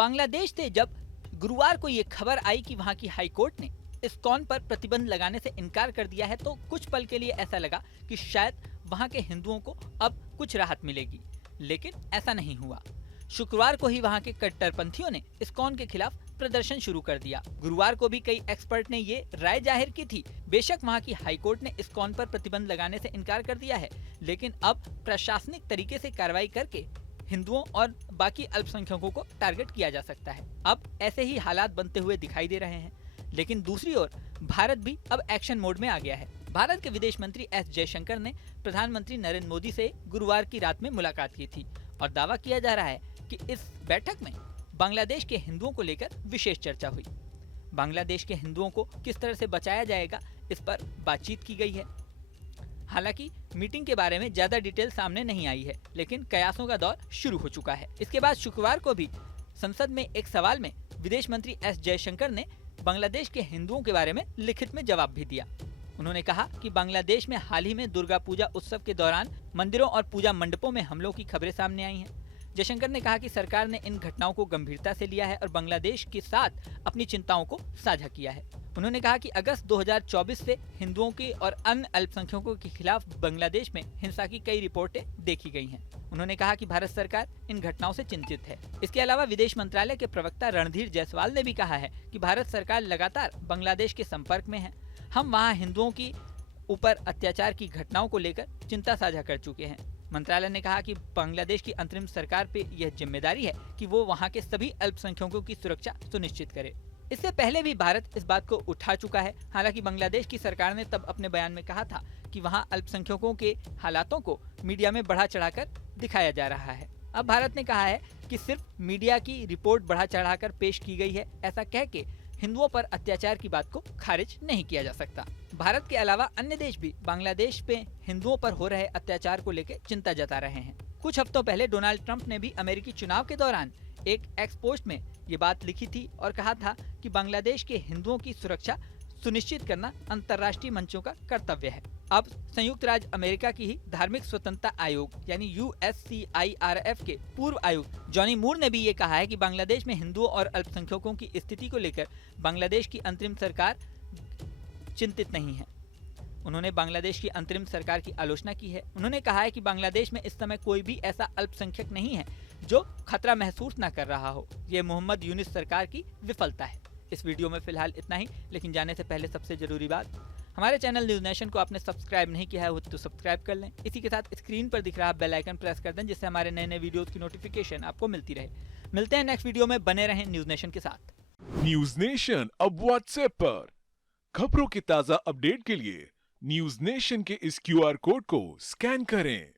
बांग्लादेश से जब गुरुवार को ये खबर आई कि वहां की हाई कोर्ट ने इस्कॉन पर प्रतिबंध लगाने से इनकार कर दिया है, तो कुछ पल के लिए ऐसा लगा कि शायद वहां के हिंदुओं को अब कुछ राहत मिलेगी, लेकिन ऐसा नहीं हुआ। शुक्रवार को ही वहां के कट्टरपंथियों ने इस्कॉन के खिलाफ प्रदर्शन शुरू कर दिया। गुरुवार को भी कई एक्सपर्ट ने ये राय जाहिर की थी। बेशक वहां की हाई कोर्ट ने इस्कॉन पर प्रतिबंध लगाने से इनकार कर दिया है, लेकिन अब प्रशासनिक तरीके से कार्रवाई करके हिंदुओं और बाकी अल्पसंख्यकों को टारगेट किया जा सकता है। अब ऐसे ही हालात बनते हुए दिखाई दे रहे हैं, लेकिन दूसरी ओर भारत भी अब एक्शन मोड में आ गया है। भारत के विदेश मंत्री एस जयशंकर ने प्रधानमंत्री नरेंद्र मोदी से गुरुवार की रात में मुलाकात की थी और दावा किया जा रहा है कि इस बैठक में बांग्लादेश के हिंदुओं को लेकर विशेष चर्चा हुई। बांग्लादेश के हिंदुओं को किस तरह से बचाया जाएगा, इस पर बातचीत की गई है। हालांकि मीटिंग के बारे में ज्यादा डिटेल सामने नहीं आई है, लेकिन कयासों का दौर शुरू हो चुका है। इसके बाद शुक्रवार को भी संसद में एक सवाल में विदेश मंत्री एस जयशंकर ने बांग्लादेश के हिंदुओं के बारे में लिखित में जवाब भी दिया। उन्होंने कहा कि बांग्लादेश में हाल ही में दुर्गा पूजा उत्सव के दौरान मंदिरों और पूजा मंडपों में हमलों की खबरें सामने आई हैं। जयशंकर ने कहा कि सरकार ने इन घटनाओं को गंभीरता से लिया है और बांग्लादेश के साथ अपनी चिंताओं को साझा किया है। उन्होंने कहा कि अगस्त 2024 से हिंदुओं के और अन्य अल्पसंख्यकों के खिलाफ बांग्लादेश में हिंसा की कई रिपोर्टें देखी गई हैं। उन्होंने कहा कि भारत सरकार इन घटनाओं से चिंतित है। इसके अलावा विदेश मंत्रालय के प्रवक्ता रणधीर जायसवाल ने भी कहा है कि भारत सरकार लगातार बांग्लादेश के संपर्क में है। हम वहां हिंदुओं की ऊपर अत्याचार की घटनाओं को लेकर चिंता साझा कर चुके हैं। मंत्रालय ने कहा कि बांग्लादेश की अंतरिम सरकार पे यह जिम्मेदारी है कि वो वहां के सभी अल्पसंख्यकों की सुरक्षा सुनिश्चित करे। इससे पहले भी भारत इस बात को उठा चुका है। हालांकि बांग्लादेश की सरकार ने तब अपने बयान में कहा था कि वहां अल्पसंख्यकों के हालातों को मीडिया में बढ़ा चढ़ाकर दिखाया जा रहा है। अब भारत ने कहा है कि सिर्फ मीडिया की रिपोर्ट बढ़ा चढ़ाकर पेश की गई है, ऐसा कह के हिंदुओं पर अत्याचार की बात को खारिज नहीं किया जा सकता। भारत के अलावा अन्य देश भी बांग्लादेश पे हिंदुओं पर हो रहे अत्याचार को लेकर चिंता जता रहे हैं। कुछ हफ्तों पहले डोनाल्ड ट्रंप ने भी अमेरिकी चुनाव के दौरान एक एक्स पोस्ट में ये बात लिखी थी और कहा था कि बांग्लादेश के हिंदुओं की सुरक्षा सुनिश्चित करना अंतर्राष्ट्रीय मंचों का कर्तव्य है। अब संयुक्त राज्य अमेरिका की ही धार्मिक स्वतंत्रता आयोग यानी USCIRF के पूर्व आयुक्त जॉनी मूर ने भी ये कहा है कि बांग्लादेश में हिंदुओं और अल्पसंख्यकों की स्थिति को लेकर बांग्लादेश की अंतरिम सरकार चिंतित नहीं है। उन्होंने बांग्लादेश की अंतरिम सरकार की आलोचना की है। उन्होंने कहा है कि बांग्लादेश में इस समय कोई भी ऐसा अल्पसंख्यक नहीं है जो खतरा महसूस न कर रहा हो। ये मोहम्मद यूनिस सरकार की विफलता है। इस वीडियो में फिलहाल इतना ही, लेकिन जाने से पहले सबसे जरूरी बात, हमारे चैनल न्यूज नेशन को आपने सब्सक्राइब नहीं किया है तो सब्सक्राइब कर लें। इसी के साथ स्क्रीन पर दिख रहा बेल आइकन प्रेस कर दें, जिससे हमारे नए नए वीडियोस की नोटिफिकेशन आपको मिलती रहे। मिलते हैं नेक्स्ट वीडियो में, बने रहें न्यूज नेशन के साथ। न्यूज नेशन अब व्हाट्सएप पर खबरों की ताजा अपडेट के लिए न्यूज नेशन के इस QR कोड को स्कैन करें।